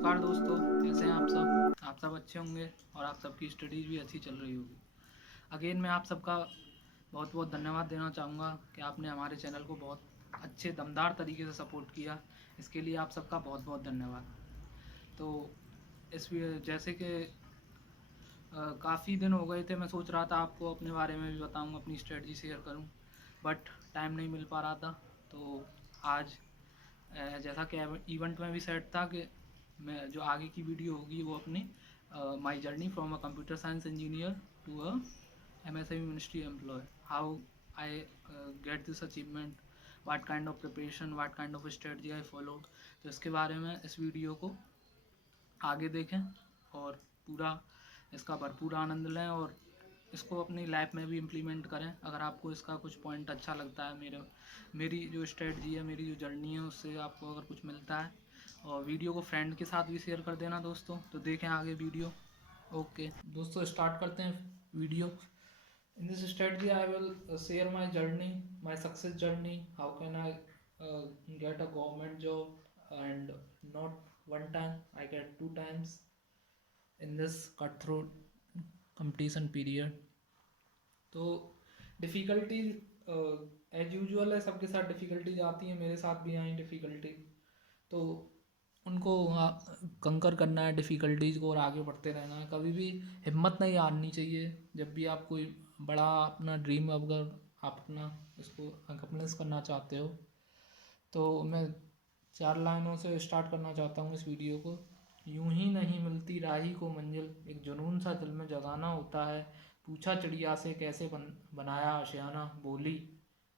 नमस्कार दोस्तों, कैसे हैं आप सब? आप सब अच्छे होंगे और आप सबकी स्टडीज़ भी अच्छी चल रही होगी। अगेन मैं आप सबका बहुत बहुत धन्यवाद देना चाहूँगा कि आपने हमारे चैनल को बहुत अच्छे दमदार तरीके से सपोर्ट किया। इसके लिए आप सबका बहुत बहुत धन्यवाद। तो जैसे कि काफ़ी दिन हो गए थे, मैं सोच रहा था आपको अपने बारे में भी बताऊँ, अपनी स्ट्रेटजी शेयर करूँ, बट टाइम नहीं मिल पा रहा था। तो आज जैसा कि इवेंट में भी सेट था कि मैं जो आगे की वीडियो होगी वो अपनी my journey from a computer science engineer to a MSME ministry employ, how I get this achievement, what kind of preparation, what kind of strategy I followed. तो इसके बारे में इस वीडियो को आगे देखें और पूरा इसका भरपूर आनंद लें और इसको अपनी लाइफ में भी इम्प्लीमेंट करें। अगर आपको इसका कुछ पॉइंट अच्छा लगता है, मेरी जो स्ट्रेटजी है, मेरी जो जर्नी है, उससे आपको अगर कुछ मिलता है, और वीडियो को फ्रेंड के साथ भी शेयर कर देना दोस्तों। तो देखें आगे वीडियो। ओके दोस्तों, स्टार्ट करते हैं video. In this strategy I will share my journey, my success journey, how can I get a government job and not one time, I get 2 times in this cutthroat competition period. तो difficulty as usual है, सबके साथ difficulties आती हैं, मेरे साथ भी आई difficulty. तो उनको कंकर करना है डिफ़िकल्टीज़ को और आगे बढ़ते रहना है। कभी भी हिम्मत नहीं हारनी चाहिए। जब भी आप कोई बड़ा अपना ड्रीम, अगर आप अपना इसको अकम्प्लिश करना चाहते हो, तो मैं 4 लाइनों से स्टार्ट करना चाहता हूँ इस वीडियो को। यूं ही नहीं मिलती राही को मंजिल, एक जुनून सा दिल में जगाना होता है। पूछा चिड़िया से कैसे बनाया आशियाना, बोली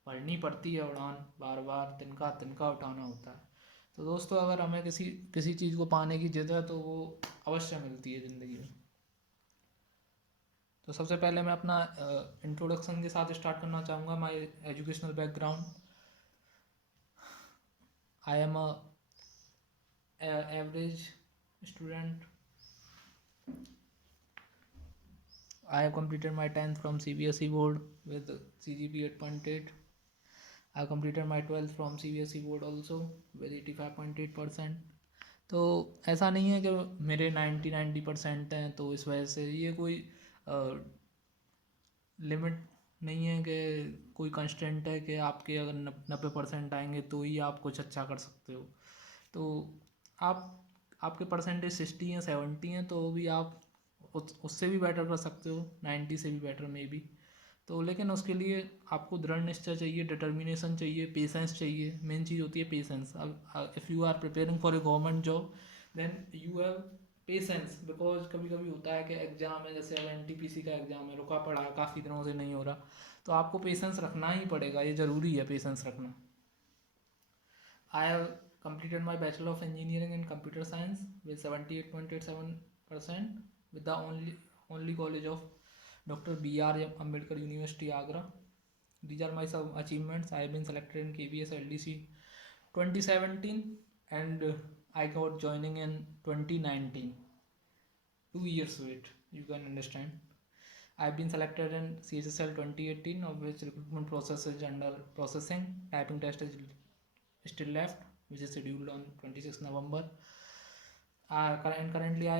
भरनी पड़ती है उड़ान, बार बार तिनका तिनका उठाना होता है। तो दोस्तों, अगर हमें किसी किसी चीज़ को पाने की जिद है तो वो अवश्य मिलती है ज़िंदगी में। तो सबसे पहले मैं अपना इंट्रोडक्शन के साथ स्टार्ट करना चाहूँगा। My educational background, I am a average student. I have completed my 10th from CBSE board with CGP 8.8. I have completed my 12th from CBSE board also with 85.8%. तो ऐसा नहीं है कि मेरे 90% हैं, तो इस वजह से ये कोई लिमिट नहीं है कि कोई कंस्टेंट है कि आपके अगर 90% आएंगे तो ही आप कुछ अच्छा कर सकते हो। तो आप आपके परसेंटेज 60 हैं, 70 हैं, तो भी आप उससे भी बेटर कर सकते हो, 90 से भी बेटर मे बी। तो लेकिन उसके लिए आपको दृढ़ निश्चय चाहिए, डिटर्मिनेशन चाहिए, पेशेंस चाहिए। मेन चीज़ होती है पेशेंस। अब if you are preparing for a government job, then you have patience, because कभी कभी होता है कि एग्ज़ाम है, जैसे अब NTPC का एग्ज़ाम है, रुका पड़ा है, काफ़ी दिनों से नहीं हो रहा, तो आपको पेशेंस रखना ही पड़ेगा, ये ज़रूरी है पेशेंस रखना। I have completed my Bachelor of Engineering in Computer Science with 78.87% with the only college of Dr. B.R. Ambedkar University, Agra. These are my some achievements. I have been selected in KBS LDC 2017 and I got joining in 2019. 2 years wait, you can understand. I have been selected in CSSL 2018, of which recruitment process is under processing. Typing test is still left, which is scheduled on 26 November. And currently I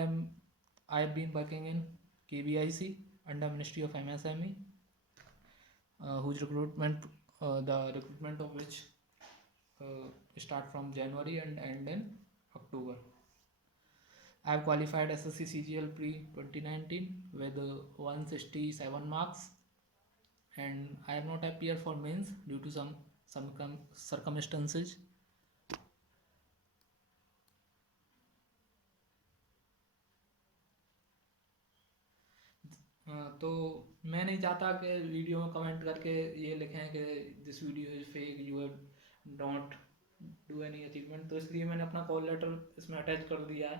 have been working in KBIC under Ministry of MSME, whose recruitment the recruitment of which start from January and end in October. I have qualified SSC CGL pre 2019 with 167 marks, and I have not appeared for mains due to some circumstances. तो मैं नहीं चाहता कि video में comment करके ये लिखें कि this video is fake, you have don't do any achievement, तो इसलिए मैंने अपना कॉल लेटर इसमें अटैच कर दिया है।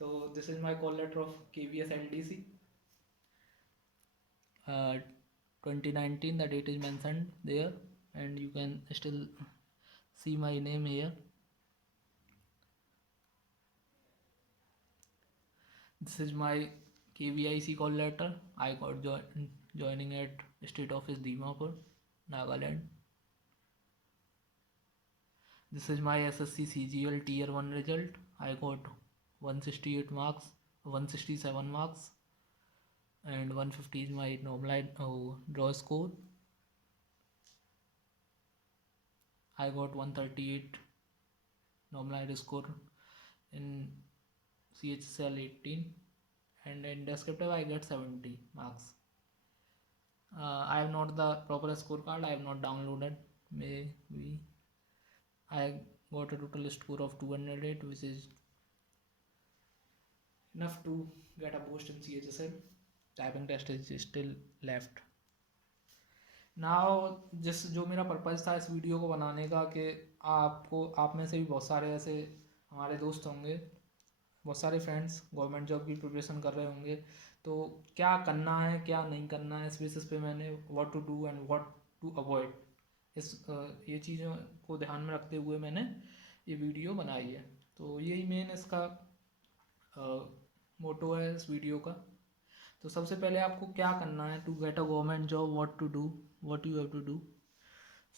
तो this is my call letter of KBS LDC 2019, the date is mentioned there and you can still see my name here. This is my KVIC call letter. I got joining at State Office Dimapur, Nagaland. This is my SSC CGL Tier 1 result. I got 168 marks, 167 marks, and 150 is my normalized draw score. I got 138 normalized score in CHSL 18, and in descriptive I get 70 marks. I have not the proper scorecard. I have not downloaded. Maybe I got a total score of 208, which is enough to get a boost in CHSL. Typing test is still left. Now जिस जो मेरा purpose था इस video को बनाने का कि आप में से भी बहुत सारे ऐसे हमारे दोस्त होंगे, बहुत सारे फ्रेंड्स गवर्नमेंट जॉब की प्रिपरेशन कर रहे होंगे, तो क्या करना है क्या नहीं करना है, इस बेसिस पे मैंने what to do and what to avoid ये चीज़ों को ध्यान में रखते हुए मैंने ये वीडियो बनाई है। तो यही मेन इसका मोटो है इस वीडियो का। तो सबसे पहले आपको क्या करना है to get a government job, what to do, what you have to do.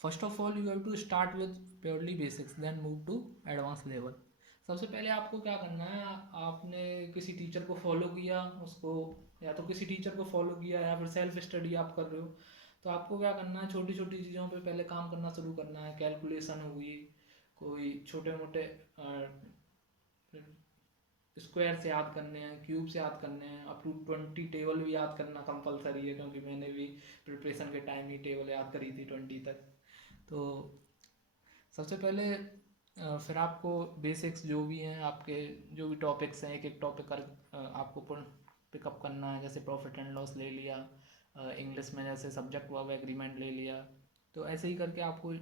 First of all you have to start with purely basics, then move to advance level. सबसे पहले आपको क्या करना है, आपने किसी टीचर को फॉलो किया, उसको या तो किसी टीचर को फॉलो किया या फिर सेल्फ स्टडी आप कर रहे हो, तो आपको क्या करना है, छोटी छोटी चीज़ों पे पहले काम करना शुरू करना है। कैलकुलेशन हुई, कोई छोटे मोटे स्क्वायर से याद करने हैं, क्यूब से याद करने हैं, अप टू 20 टेबल भी याद करना कंपलसरी है, क्योंकि मैंने भी प्रिपरेशन के टाइम ही टेबल याद करी थी 20 तक। तो सबसे पहले फिर आपको बेसिक्स जो भी हैं, आपके जो भी टॉपिक्स हैं, एक एक टॉपिक कर आपको पिकअप करना है। जैसे प्रॉफिट एंड लॉस ले लिया, इंग्लिश में जैसे सब्जेक्ट वर्ब एग्रीमेंट ले लिया, तो ऐसे ही करके आपको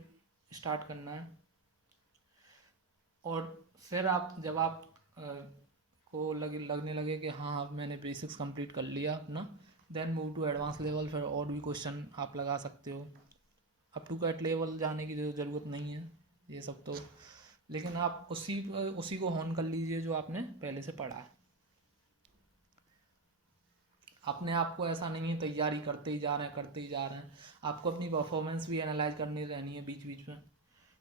स्टार्ट करना है। और फिर आप जब आप को लगने लगे कि हाँ अब मैंने बेसिक्स कंप्लीट कर लिया अपना, then move to advance level. फिर और भी क्वेश्चन आप लगा सकते हो। अप टू कैट लेवल जाने की ज़रूरत नहीं है ये सब तो, लेकिन आप उसी को होन कर लीजिए जो आपने पहले से पढ़ा है। अपने आप को ऐसा नहीं है तैयारी करते ही जा रहे हैं, आपको अपनी परफॉर्मेंस भी एनालाइज करनी रहनी है बीच बीच में,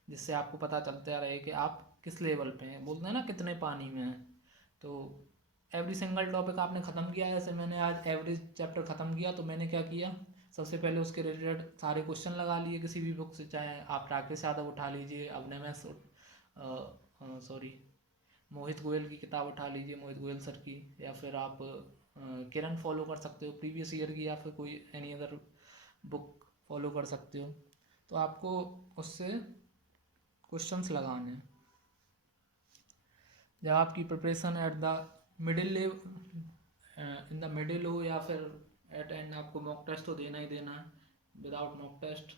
जिससे आपको पता चलता रहे कि आप किस लेवल पे हैं। बोलते हैं ना कितने पानी में हैं। तो एवरी सिंगल टॉपिक आपने ख़त्म किया है। जैसे मैंने आज एवरेज चैप्टर ख़त्म किया, तो मैंने क्या किया, सबसे पहले उसके रिलेटेड सारे क्वेश्चन लगा लिए किसी भी बुक से, चाहे आप राकेश यादव उठा लीजिए, अवनमेश मोहित गोयल की किताब उठा लीजिए, मोहित गोयल सर की, या फिर आप किरण फॉलो कर सकते हो प्रीवियस ईयर की, या फिर कोई एनी अदर बुक फॉलो कर सकते हो। तो आपको उससे क्वेश्चंस लगाने हैं। जब आपकी preparation at the middle in the middle हो या फिर एट एंड, आपको मॉक टेस्ट तो देना ही देना है। विदाउट मॉक टेस्ट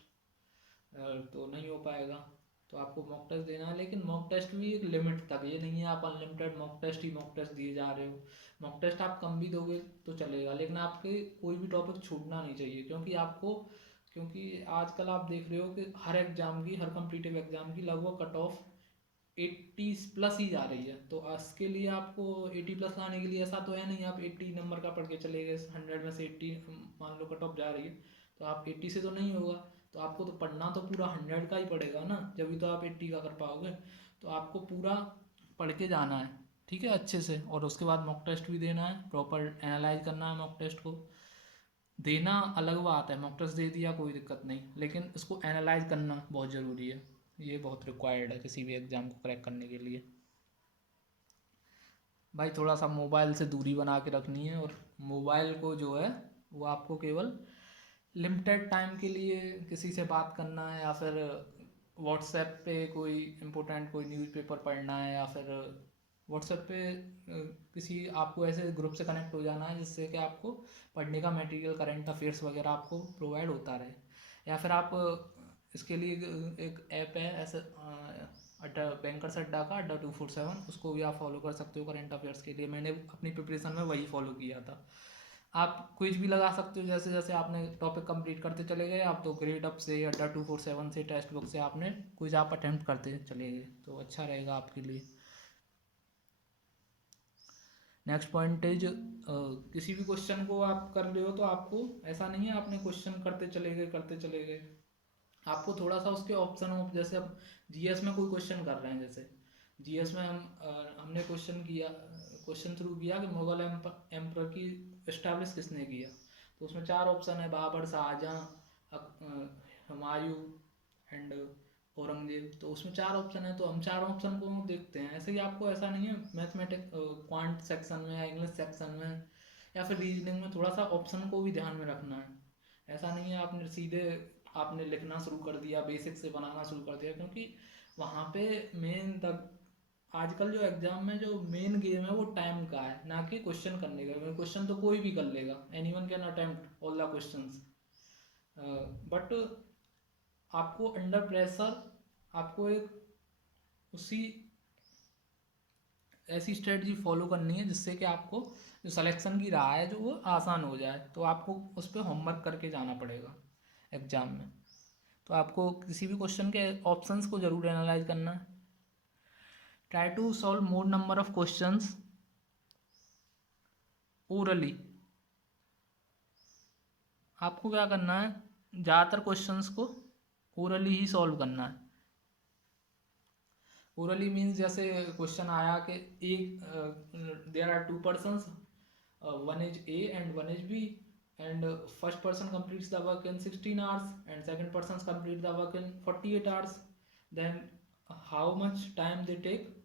तो नहीं हो पाएगा, तो आपको मॉक टेस्ट देना है। लेकिन मॉक टेस्ट भी एक लिमिट तक, ये नहीं है आप अनलिमिटेड मॉक टेस्ट दिए जा रहे हो। मॉक टेस्ट आप कम भी दोगे तो चलेगा, लेकिन आपके कोई भी टॉपिक छूटना नहीं चाहिए, क्योंकि आजकल आप देख रहे हो कि हर एग्ज़ाम की, हर कॉम्पिटिटिव एग्ज़ाम की लगभग कट ऑफ 80+ ही जा रही है। तो इसके लिए आपको 80+ लाने के लिए ऐसा तो है नहीं आप 80 नंबर का पढ़ के चले गए, 100 में से 80 मान लो कट ऑफ जा रही है, तो आप 80 से तो नहीं होगा। तो आपको तो पढ़ना तो पूरा 100 का ही पड़ेगा ना, जब भी तो आप 80 का कर पाओगे। तो आपको पूरा पढ़ के जाना है, ठीक है, अच्छे से। और उसके बाद मॉक टेस्ट भी देना है, प्रॉपर एनालाइज करना है। मॉक टेस्ट को देना अलग बात है, मॉक टेस्ट दे दिया कोई दिक्कत नहीं, लेकिन इसको एनालाइज करना बहुत ज़रूरी है। ये बहुत रिक्वायर्ड है किसी भी एग्ज़ाम को क्रैक करने के लिए। भाई थोड़ा सा मोबाइल से दूरी बना के रखनी है, और मोबाइल को जो है वो आपको केवल लिमिटेड टाइम के लिए किसी से बात करना है, या फिर व्हाट्सएप पे कोई इम्पोर्टेंट कोई न्यूज़पेपर पढ़ना है, या फिर व्हाट्सएप पे किसी आपको ऐसे ग्रुप से कनेक्ट हो जाना है जिससे कि आपको पढ़ने का मटेरियल, करंट अफेयर्स वगैरह आपको प्रोवाइड होता रहे। या फिर आप इसके लिए एक ऐप है ऐसे अड्डा, बैंकर्स अड्डा का अड्डा 247, उसको भी आप फॉलो कर सकते हो करंट अफेयर्स के लिए। मैंने अपनी प्रिपरेशन में वही फॉलो किया था। आप क्विज भी लगा सकते हो, जैसे जैसे आपने टॉपिक कंप्लीट करते चले गए आप, तो ग्रेड अप से अड्डा 247 से टेक्स्ट बुक से आपने क्विज आप अटैम्प्ट करते चले गए, तो अच्छा रहेगा आपके लिए। नेक्स्ट पॉइंट इज, किसी भी क्वेश्चन को आप कर रहे हो तो आपको ऐसा नहीं है आपने क्वेश्चन करते चले गए, आपको थोड़ा सा उसके ऑप्शन हो। जैसे अब जीएस में कोई क्वेश्चन कर रहे हैं, जैसे जीएस में हमने क्वेश्चन किया, क्वेश्चन शुरू किया कि मुगल एम्पर की इस्टेब्लिश किसने किया, तो उसमें 4 ऑप्शन है, बाबर, शाहजहाँ, हुमायूं एंड औरंगजेब। तो उसमें 4 ऑप्शन है, तो हम 4 ऑप्शन को देखते हैं। ऐसे ही आपको ऐसा नहीं है मैथमेटिक क्वांट सेक्शन में या इंग्लिश सेक्शन में या फिर रीजनिंग में थोड़ा सा ऑप्शन को भी ध्यान में रखना है। ऐसा नहीं है आपने सीधे आपने लिखना शुरू कर दिया, बेसिक से बनाना शुरू कर दिया, क्योंकि वहाँ पे मेन तक आजकल जो एग्जाम में जो मेन गेम है वो टाइम का है, ना कि क्वेश्चन करने का। क्वेश्चन तो कोई भी कर लेगा, anyone can attempt all the questions, but आपको अंडर प्रेशर आपको एक उसी ऐसी स्ट्रेटजी फॉलो करनी है जिससे कि आपको जो सिलेक्शन की राह है जो वो आसान हो जाए। तो आपको उस पर होमवर्क करके जाना पड़ेगा एग्ज़ाम में। तो आपको किसी भी क्वेश्चन के ऑप्शंस को ज़रूर एनालाइज करना है। Try to solve more number of questions orally. आपको क्या करना है, ज़्यादातर क्वेश्चंस को ओरली ही सॉल्व करना है। ओरली मीन्स जैसे क्वेश्चन आया कि एक there are 2 persons, one is A and one is B, and first person completes the work in 16 hours and second person complete the work in 48 hours, then how much time they take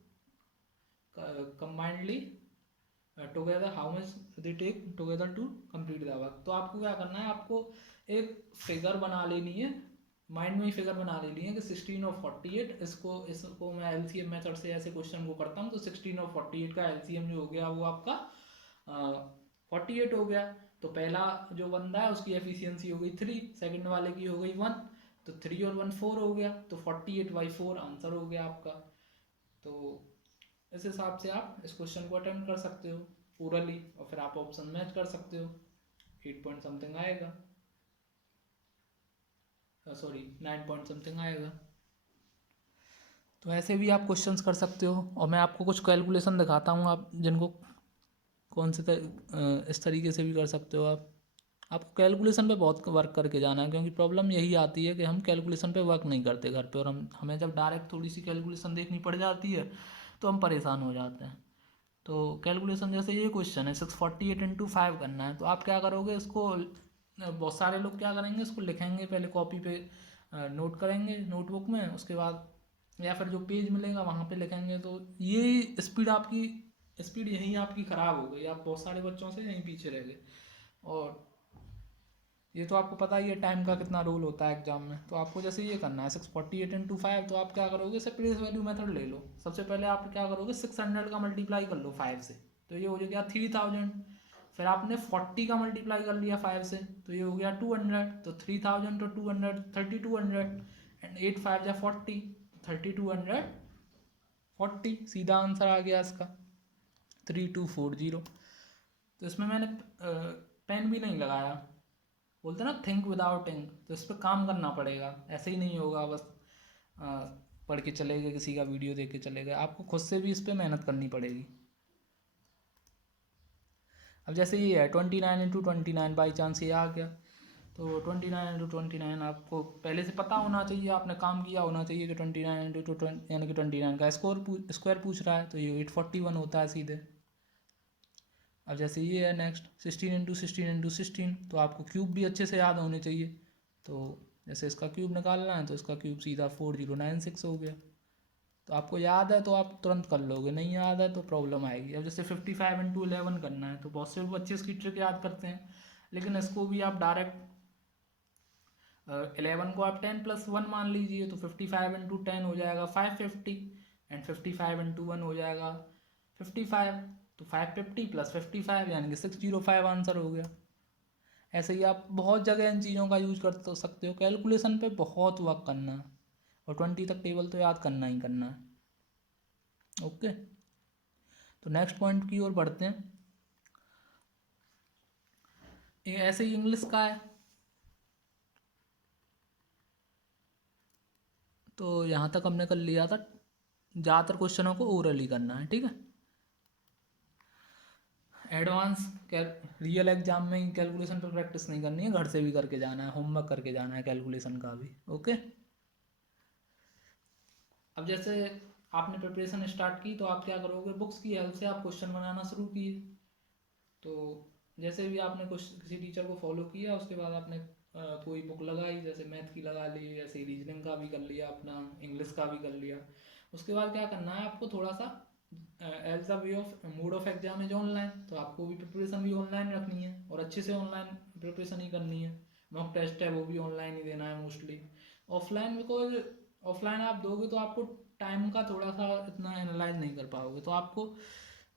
combinedly together, how much they take together to complete the work। तो आपको क्या करना है, आपको एक figure बना लेनी है, माइंड में ही फिगर बना लेनी है कि 16 और 48, इसको मैं एलसीएम मेथड से ऐसे क्वेश्चन को करता हूँ। तो 16 और 48 का एलसीएम जो हो गया वो आपका 48 हो गया। तो पहला जो बंदा है उसकी एफिशिएंसी हो गई 3, सेकंड वाले की हो गई 1, तो 3 और 1 4 हो गया, तो 48/4 आंसर हो गया आपका। तो इस हिसाब से आप इस क्वेश्चन को अटेम्प्ट कर सकते हो ओरली, और फिर आप ऑप्शन मैच कर सकते हो, 8 पॉइंट समथिंग आएगा, सॉरी 9 पॉइंट समथिंग आएगा। तो ऐसे भी आप क्वेश्चंस कर सकते हो, और मैं आपको कुछ कैलकुलेशन दिखाता हूँ आप जिनको कौन से इस तरीके से भी कर सकते हो आपको कैलकुलेशन पे बहुत वर्क करके जाना है, क्योंकि प्रॉब्लम यही आती है कि हम कैलकुलेशन पे वर्क नहीं करते घर पे, और हमें जब डायरेक्ट थोड़ी सी कैलकुलेशन देखनी पड़ जाती है तो हम परेशान हो जाते हैं। तो कैलकुलेशन जैसे ये क्वेश्चन है 648 × 5 करना है, तो आप क्या करोगे, इसको बहुत सारे लोग क्या करेंगे, इसको लिखेंगे पहले कॉपी पे, नोट करेंगे नोटबुक में, उसके बाद या फिर जो पेज मिलेगा वहाँ पे लिखेंगे। तो ये स्पीड यहीं आपकी ख़राब हो गई, आप बहुत सारे बच्चों से यहीं पीछे रह गए। और ये तो आपको पता ही है टाइम का कितना रोल होता है एग्जाम में। तो आपको जैसे ये करना है 648 × 5, तो आप क्या करोगे, इसे प्लेस वैल्यू मेथड ले लो। सबसे पहले आप क्या करोगे, 600 का मल्टीप्लाई कर लो 5 से, तो ये हो गया 3000। फिर आपने 40 का मल्टीप्लाई कर लिया 5 से, तो ये हो गया 200। तो 3000 तो 200 3200, एंड 8 5 या 40, 3240 सीधा आंसर आ गया इसका 3240। तो इसमें मैंने पेन भी नहीं लगाया, बोलते ना थिंक विदाउट इंक, तो इस पर काम करना पड़ेगा, ऐसे ही नहीं होगा बस पढ़ के चले गए, किसी का वीडियो देख के चले गए, आपको खुद से भी इस पर मेहनत करनी पड़ेगी। अब जैसे ये है 29 × 29, बाई चांस ये आ गया, तो 29 × 29 आपको पहले से पता होना चाहिए, आपने काम किया होना चाहिए कि 29 × 20 यानी कि 29 का स्क्वायर पूछ रहा है, तो ये 841 होता है सीधे। अब जैसे ये है नेक्स्ट 16 × 16 × 16, तो आपको क्यूब भी अच्छे से याद होने चाहिए। तो जैसे इसका क्यूब निकालना है तो इसका क्यूब सीधा 4096 हो गया। तो आपको याद है तो आप तुरंत कर लोगे, नहीं याद है तो प्रॉब्लम आएगी। अब जैसे 55 × 11 करना है, तो बहुत से बच्चे इसकी ट्रिक याद करते हैं, लेकिन इसको भी आप डायरेक्ट 11 को आप 10+1 मान लीजिए, तो 55 × 10 हो जाएगा 550, एंड 55 × 1 हो जाएगा 55, तो 550 + 55 यानी कि 605 आंसर हो गया। ऐसे ही आप बहुत जगह इन चीज़ों का यूज कर सकते हो, कैलकुलेशन पे बहुत वर्क करना है, और 20 तक टेबल तो याद करना ही करना है। ओके, तो नेक्स्ट पॉइंट की ओर बढ़ते हैं। ऐसे ही इंग्लिश का है, तो यहाँ तक हमने कर लिया था, ज़्यादातर क्वेश्चनों को ओरली करना है, ठीक है। एडवांस रियल एग्जाम में ही कैलकुलेशन पर प्रैक्टिस नहीं करनी है, घर से भी करके जाना है, होमवर्क करके जाना है कैलकुलेशन का भी। ओके, अब जैसे आपने प्रिपरेशन स्टार्ट की तो आप क्या करोगे, बुक्स की हेल्प से आप क्वेश्चन बनाना शुरू किए। तो जैसे भी आपने कुछ किसी टीचर को फॉलो किया, उसके बाद आपने कोई बुक लगाई, जैसे मैथ की लगा ली, जैसे रीजनिंग का भी कर लिया अपना, इंग्लिश का भी कर लिया। उसके बाद क्या करना है आपको, थोड़ा सा as the way of mode of exam is online, तो आपको भी प्रिपरेशन भी ऑनलाइन रखनी है और अच्छे से ऑनलाइन प्रिपरेशन ही करनी है। मॉक टेस्ट है वो भी ऑनलाइन ही देना है मोस्टली। ऑफलाइन बिकॉज ऑफलाइन आप दोगे तो आपको टाइम का थोड़ा सा इतना एनालाइज नहीं कर पाओगे, तो आपको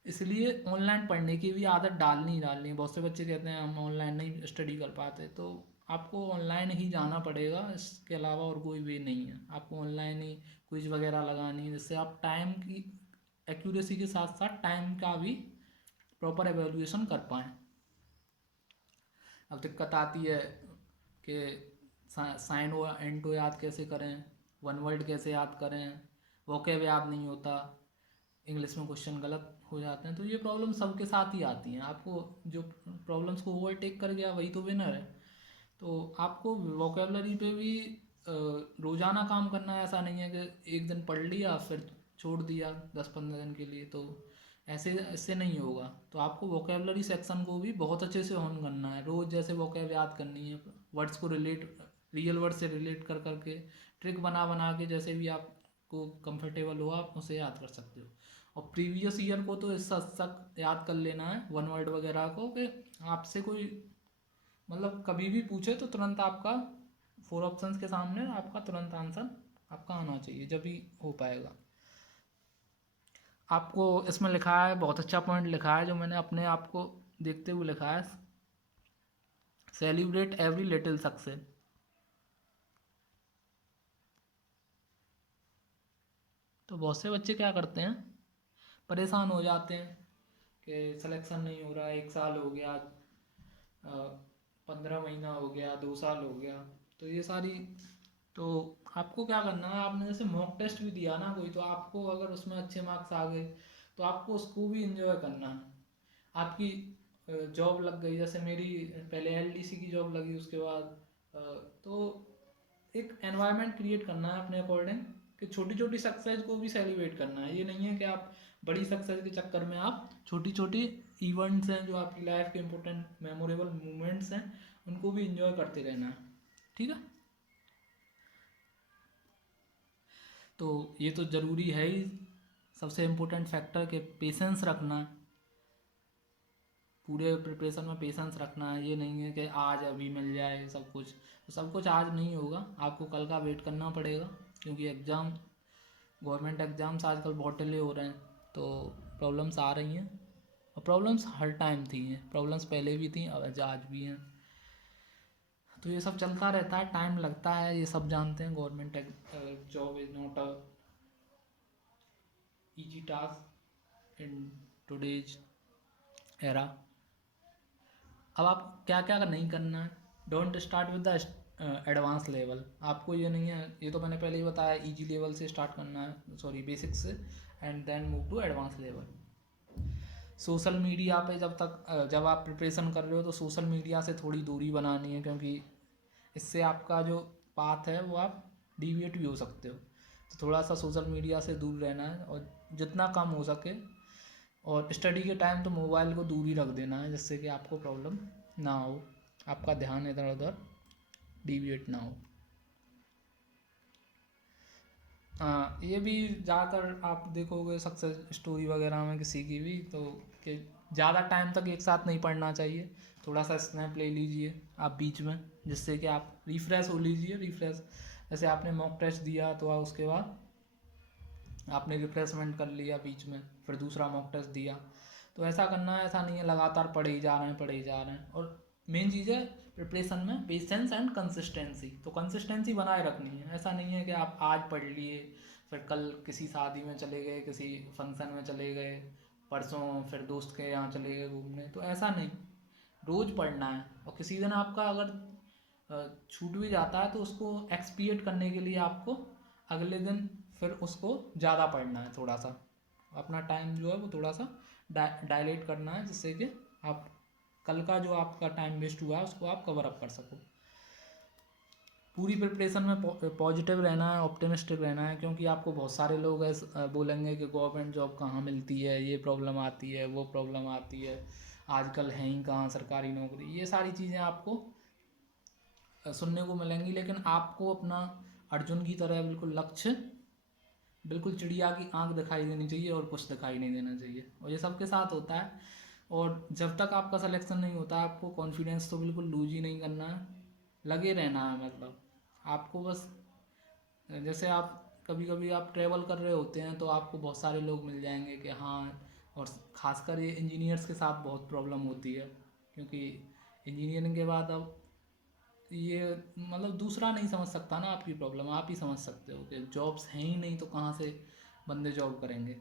इसलिए ऑनलाइन पढ़ने की भी आदत डालनी ही डालनी है। बहुत से बच्चे कहते हैं हम ऑनलाइन नहीं स्टडी कर पाते, तो आपको ऑनलाइन ही जाना पड़ेगा, इसके अलावा और कोई वे नहीं है। आपको ऑनलाइन ही क्विज वगैरह लगानी है, जिससे आप टाइम की एक्यूरेसी के साथ साथ टाइम का भी प्रॉपर एवेल्यूएशन कर पाएँ। अब दिक्कत आती है कि साइन और एंटो याद कैसे करें, वन वर्ड कैसे याद करें, वोकैब याद नहीं होता, इंग्लिश में क्वेश्चन गलत हो जाते हैं। तो ये प्रॉब्लम सबके साथ ही आती हैं। आपको जो प्रॉब्लम्स को ओवरटेक कर गया वही तो विनर है। तो आपको वोकेबलरी पे भी रोज़ाना काम करना है। ऐसा नहीं है कि एक दिन पढ़ लिया फिर छोड़ दिया 10-15 दिन के लिए, तो ऐसे इससे नहीं होगा। तो आपको वोकेबलरी सेक्शन को भी बहुत अच्छे से ऑन करना है। रोज़ जैसे वोकेब याद करनी है, वर्ड्स को रियल वर्ड से रिलेट कर करके ट्रिक बना बना के, जैसे भी आपको कंफर्टेबल हो आप उसे याद कर सकते हो। और प्रीवियस ईयर को तो इस हद तक याद कर लेना है वन वर्ड वगैरह को, कि आपसे कोई मतलब कभी भी पूछे तो तुरंत आपका 4 ऑप्शंस के सामने आपका तुरंत आंसर आपका आना चाहिए, जब भी हो पाएगा। आपको इसमें लिखा है, बहुत अच्छा पॉइंट लिखा है जो मैंने अपने आप को देखते हुए लिखा है, सेलिब्रेट एवरी लिटिल सक्सेस। तो बहुत से बच्चे क्या करते हैं, परेशान हो जाते हैं कि सिलेक्शन नहीं हो रहा, 1 साल हो गया, 15 महीना हो गया, 2 साल हो गया। तो ये सारी, तो आपको क्या करना है, आपने जैसे मॉक टेस्ट भी दिया ना कोई, तो आपको अगर उसमें अच्छे मार्क्स आ गए तो आपको उसको भी इंजॉय करना है। आपकी जॉब लग गई, जैसे मेरी पहले एलडीसी की जॉब लगी, उसके बाद तो एक एनवायरनमेंट क्रिएट करना है अपने अकॉर्डिंग, कि छोटी छोटी सक्सेस को भी सेलिब्रेट करना है। ये नहीं है कि आप बड़ी सक्सेस के चक्कर में आप छोटी छोटी इवेंट्स हैं जो आपकी लाइफ के इंपॉर्टेंट मेमोरेबल मोमेंट्स हैं उनको भी इंजॉय करते रहना है। ठीक है, तो ये तो ज़रूरी है ही, सबसे इम्पोर्टेंट फैक्टर के पेशेंस रखना है। पूरे प्रिपरेशन में पेशेंस रखना है। ये नहीं है कि आज अभी मिल जाए सब कुछ, तो सब कुछ आज नहीं होगा, आपको कल का वेट करना पड़ेगा, क्योंकि एग्ज़ाम, गवर्नमेंट एग्ज़ाम्स आजकल बहुत डिले हो रहे हैं, तो प्रॉब्लम्स आ रही हैं। और प्रॉब्लम्स हर टाइम थी हैं, प्रॉब्लम्स पहले भी थी और आज भी हैं। तो ये सब चलता रहता है, टाइम लगता है, ये सब जानते हैं। Government job is not a easy task in today's era। अब आप क्या क्या नहीं करना है, don't start with the advance level. आपको ये नहीं है, ये तो मैंने पहले ही बताया, इजी लेवल से स्टार्ट करना है, सॉरी बेसिक से, and then move to advance level. Social media पे जब आप प्रिपरेशन कर रहे हो तो सोशल मीडिया से थोड़ी दूरी बनानी है, क्योंकि इससे आपका जो पाथ है वो आप डिविएट भी हो सकते हो। तो थोड़ा सा सोशल मीडिया से दूर रहना है, और जितना कम हो सके। और स्टडी के टाइम तो मोबाइल को दूर ही रख देना है, जिससे कि आपको प्रॉब्लम ना हो, आपका ध्यान इधर उधर डिविएट ना हो। हाँ, ये भी ज़्यादातर आप देखोगे सक्सेस स्टोरी वगैरह में किसी की भी, तो कि ज़्यादा टाइम तक एक साथ नहीं पढ़ना चाहिए। थोड़ा सा स्नैप ले लीजिए आप बीच में, जिससे कि आप रिफ़्रेश हो लीजिए। रिफ़्रेश जैसे आपने मॉक टेस्ट दिया तो उसके बाद आपने रिफ्रेशमेंट कर लिया बीच में, फिर दूसरा मॉक टेस्ट दिया। तो ऐसा करना है, ऐसा नहीं है लगातार पढ़े ही जा रहे हैं पढ़े ही जा रहे हैं। और मेन चीज़ है प्रिपरेशन में पेशेंस एंड कंसिस्टेंसी। तो कंसिस्टेंसी बनाए रखनी है। ऐसा नहीं है कि आप आज पढ़ लिए फिर कल किसी शादी में चले गए, किसी फंक्शन में चले गए, परसों फिर दोस्त के यहाँ चले गए घूमने, तो ऐसा नहीं, रोज़ पढ़ना है। और किसी दिन आपका अगर छूट भी जाता है तो उसको एक्सपिएट करने के लिए आपको अगले दिन फिर उसको ज़्यादा पढ़ना है। थोड़ा सा अपना टाइम जो है वो थोड़ा सा डायलेट करना है, जिससे कि आप कल का जो आपका टाइम वेस्ट हुआ है उसको आप कवर अप कर सको। पूरी प्रिपरेशन में पॉजिटिव रहना है, ऑप्टिमिस्टिक रहना है, क्योंकि आपको बहुत सारे लोग ऐसे बोलेंगे कि गवर्नमेंट जॉब कहाँ मिलती है, ये प्रॉब्लम आती है, वो प्रॉब्लम आती है, आजकल है ही कहाँ सरकारी नौकरी, ये सारी चीज़ें आपको सुनने को मिलेंगी। लेकिन आपको अपना अर्जुन की तरह बिल्कुल लक्ष्य, बिल्कुल चिड़िया की आंख दिखाई देनी चाहिए और कुछ दिखाई नहीं देना चाहिए, और ये सबके साथ होता है। और जब तक आपका सिलेक्शन नहीं होता आपको कॉन्फिडेंस तो बिल्कुल लूज ही नहीं करना है, लगे रहना है। मतलब आपको बस, जैसे आप कभी कभी आप ट्रैवल कर रहे होते हैं तो आपको बहुत सारे लोग मिल जाएंगे कि हाँ, और ख़ासकर ये इंजीनियर्स के साथ बहुत प्रॉब्लम होती है, क्योंकि इंजीनियरिंग के बाद अब ये मतलब दूसरा नहीं समझ सकता ना आपकी प्रॉब्लम, आप ही समझ सकते हो कि जॉब्स हैं ही नहीं तो कहाँ से बंदे जॉब करेंगे।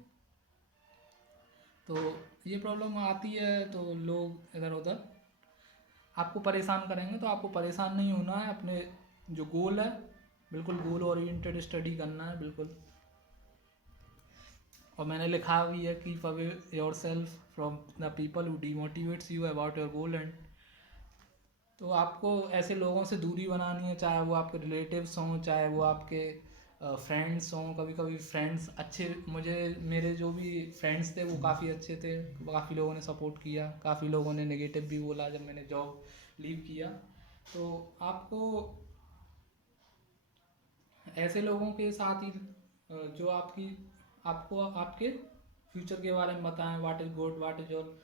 तो ये प्रॉब्लम आती है तो लोग इधर उधर आपको परेशान करेंगे, तो आपको परेशान नहीं होना है। अपने जो गोल है बिल्कुल गोल ओरिएंटेड स्टडी करना है बिल्कुल। और मैंने लिखा भी है, keep away your self from the people who demotivates you about your goal. And तो आपको ऐसे लोगों से दूरी बनानी है, चाहे वो आपके रिलेटिव्स हों, चाहे वो आपके फ्रेंड्स हों। कभी कभी फ्रेंड्स अच्छे, मेरे जो भी फ्रेंड्स थे वो काफ़ी अच्छे थे, काफ़ी लोगों ने सपोर्ट किया, काफ़ी लोगों ने नेगेटिव भी बोला जब मैंने जॉब लीव किया। तो आपको ऐसे लोगों के साथ ही जो आपको आपके फ्यूचर के बारे में बताएं, what is good, what is your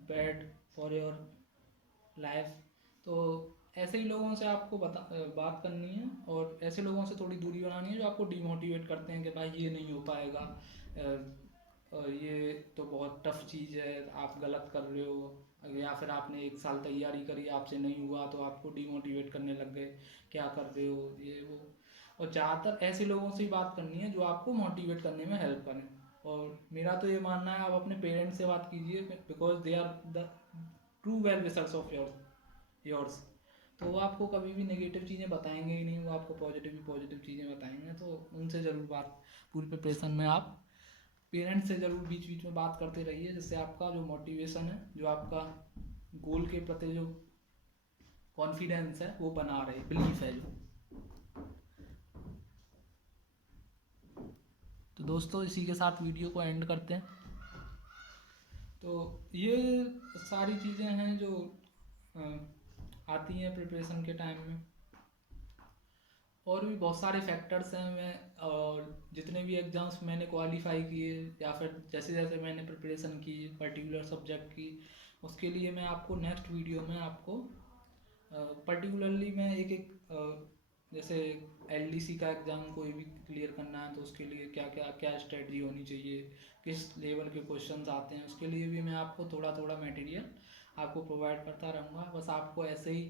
bad for your life. तो ऐसे ही लोगों से आपको बात करनी है, और ऐसे लोगों से थोड़ी दूरी बनानी है जो आपको डिमोटिवेट करते हैं कि भाई ये नहीं हो पाएगा, ये तो बहुत टफ चीज़ है, आप गलत कर रहे हो, या फिर आपने 1 साल तैयारी करी आपसे नहीं हुआ तो आपको डिमोटिवेट करने लग गए, क्या कर रहे हो ये वो। और ज़्यादातर ऐसे लोगों से ही बात करनी है जो आपको मोटिवेट करने में हेल्प करें। और मेरा तो ये मानना है, आप अपने पेरेंट्स से बात कीजिए, because they are the true well wishers of yours. तो वो आपको कभी भी नेगेटिव चीज़ें बताएंगे ही नहीं, वो आपको पॉजिटिव चीज़ें बताएंगे। तो उनसे ज़रूर बात, पूरी प्रिपरेशन में आप पेरेंट्स से ज़रूर बीच बीच में बात करते रहिए, जिससे आपका जो मोटिवेशन है, जो आपका गोल के प्रति जो कॉन्फिडेंस है वो बना रहे, बिलीफ है जो। तो दोस्तों इसी के साथ वीडियो को एंड करते हैं। तो ये सारी चीज़ें हैं जो आती हैं प्रिपरेशन के टाइम में। और भी बहुत सारे फैक्टर्स हैं। मैं और जितने भी एग्ज़ाम्स मैंने क्वालिफाई किए, या फिर जैसे जैसे मैंने प्रिपरेशन की पर्टिकुलर सब्जेक्ट की, उसके लिए मैं आपको नेक्स्ट वीडियो में आपको पर्टिकुलरली मैं एक एक जैसे LDC का एग्ज़ाम कोई भी क्लियर करना है तो उसके लिए क्या स्ट्रेटजी होनी चाहिए, किस लेवल के क्वेश्चंस आते हैं, उसके लिए भी मैं आपको थोड़ा थोड़ा मटेरियल आपको प्रोवाइड करता रहूँगा। बस आपको ऐसे ही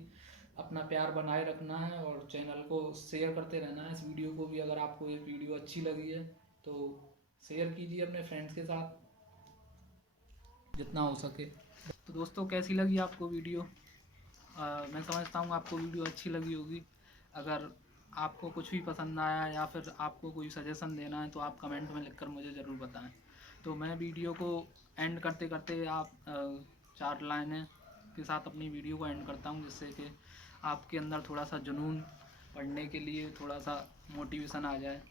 अपना प्यार बनाए रखना है और चैनल को शेयर करते रहना है। इस वीडियो को भी, अगर आपको ये वीडियो अच्छी लगी है तो शेयर कीजिए अपने फ्रेंड्स के साथ जितना हो सके। तो दोस्तों कैसी लगी आपको वीडियो? मैं समझता हूँ आपको वीडियो अच्छी लगी होगी। अगर आपको कुछ भी पसंद आया या फिर आपको कोई सजेशन देना है तो आप कमेंट में लिखकर मुझे ज़रूर बताएं। तो मैं वीडियो को एंड करते करते आप 4 लाइनें के साथ अपनी वीडियो को एंड करता हूँ, जिससे कि आपके अंदर थोड़ा सा जुनून पढ़ने के लिए थोड़ा सा मोटिवेशन आ जाए।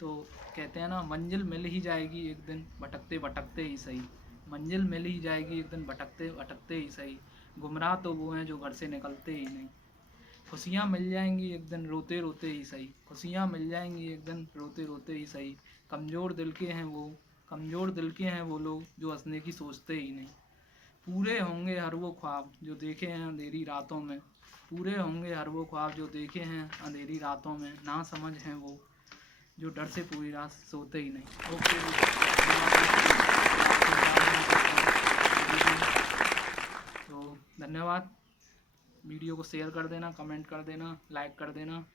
तो कहते हैं ना, मंजिल मिल ही जाएगी एक दिन भटकते भटकते ही सही। मंजिल मिल ही जाएगी एक दिन भटकते भटकते ही सही। गुमराह तो वो हैं जो घर से निकलते ही नहीं। खुशियाँ मिल जाएंगी एक दिन रोते रोते ही सही। खुशियाँ मिल जाएंगी एक दिन रोते रोते ही सही। कमज़ोर दिल के हैं वो लोग जो हंसने की सोचते ही नहीं। पूरे होंगे हर वो ख्वाब जो देखे हैं अंधेरी रातों में। पूरे होंगे हर वो ख्वाब जो देखे हैं अंधेरी रातों में। ना समझ हैं वो जो डर से पूरी रात सोते ही नहीं। ओके, तो धन्यवाद। वीडियो को शेयर कर देना, कमेंट कर देना, लाइक कर देना।